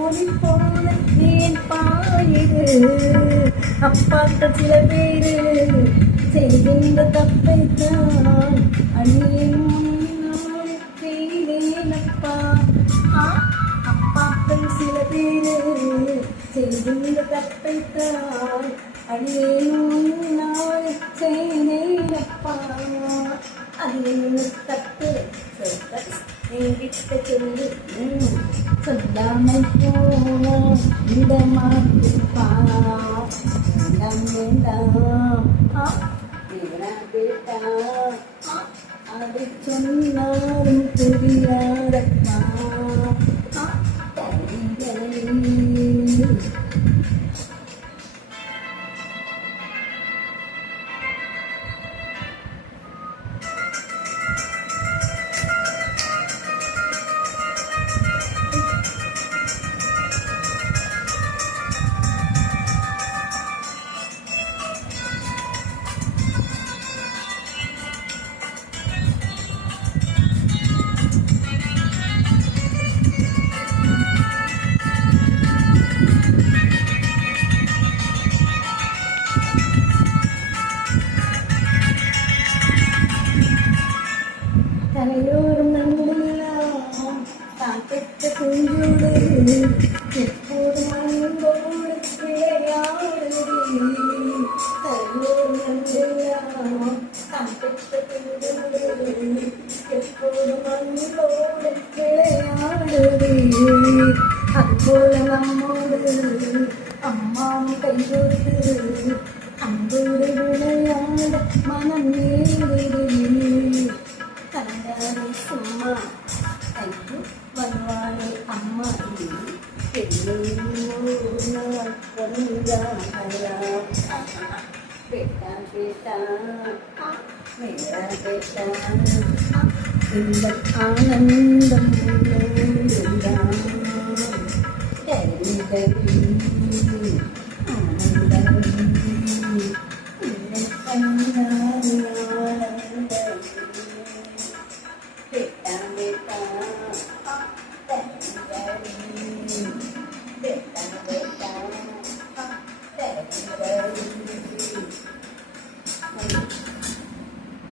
மொழி போல ஏன் பாயுது அப்பாக்கள் சில பேரு செய்கின்ற தப்பைத்தான் அணியேன் செய்தேனப்பா அப்பாக்கள் சில பேரு செய்கின்ற தப்பைத்தான் அணியேன் நாள் செய்தேனப்பா அது தப்பு என்கிட்ட சொல்லு சொல்லாமல் போனோம் இந்த மாட்டுப்பா வேண்டாம் வேண்டாம் பேட்டா அதை சொன்னாலும் புரியாதப்பா தலையோரும் நம்பலாம் தான் பெற்ற குஞ்சோடு எப்போதும் அன்போடு விளையாடுது தலையோரும் நம்பலாம் தான் பெற்ற குஞ்சோடு எப்போதும் அன்போடு விளையாடுது அதுபோல நம்மோடு அம்மாவும் கைகோர்த்து அன்போடு விளையாட மனம் ஏறுது கண்டாரே சும்மா கைக்கு வருவாளே அம்மா நாள் பொன்றாங்களா பேட்டா பேட்டா மேரா பேட்டா இந்த ஆனந்தம் இருந்தா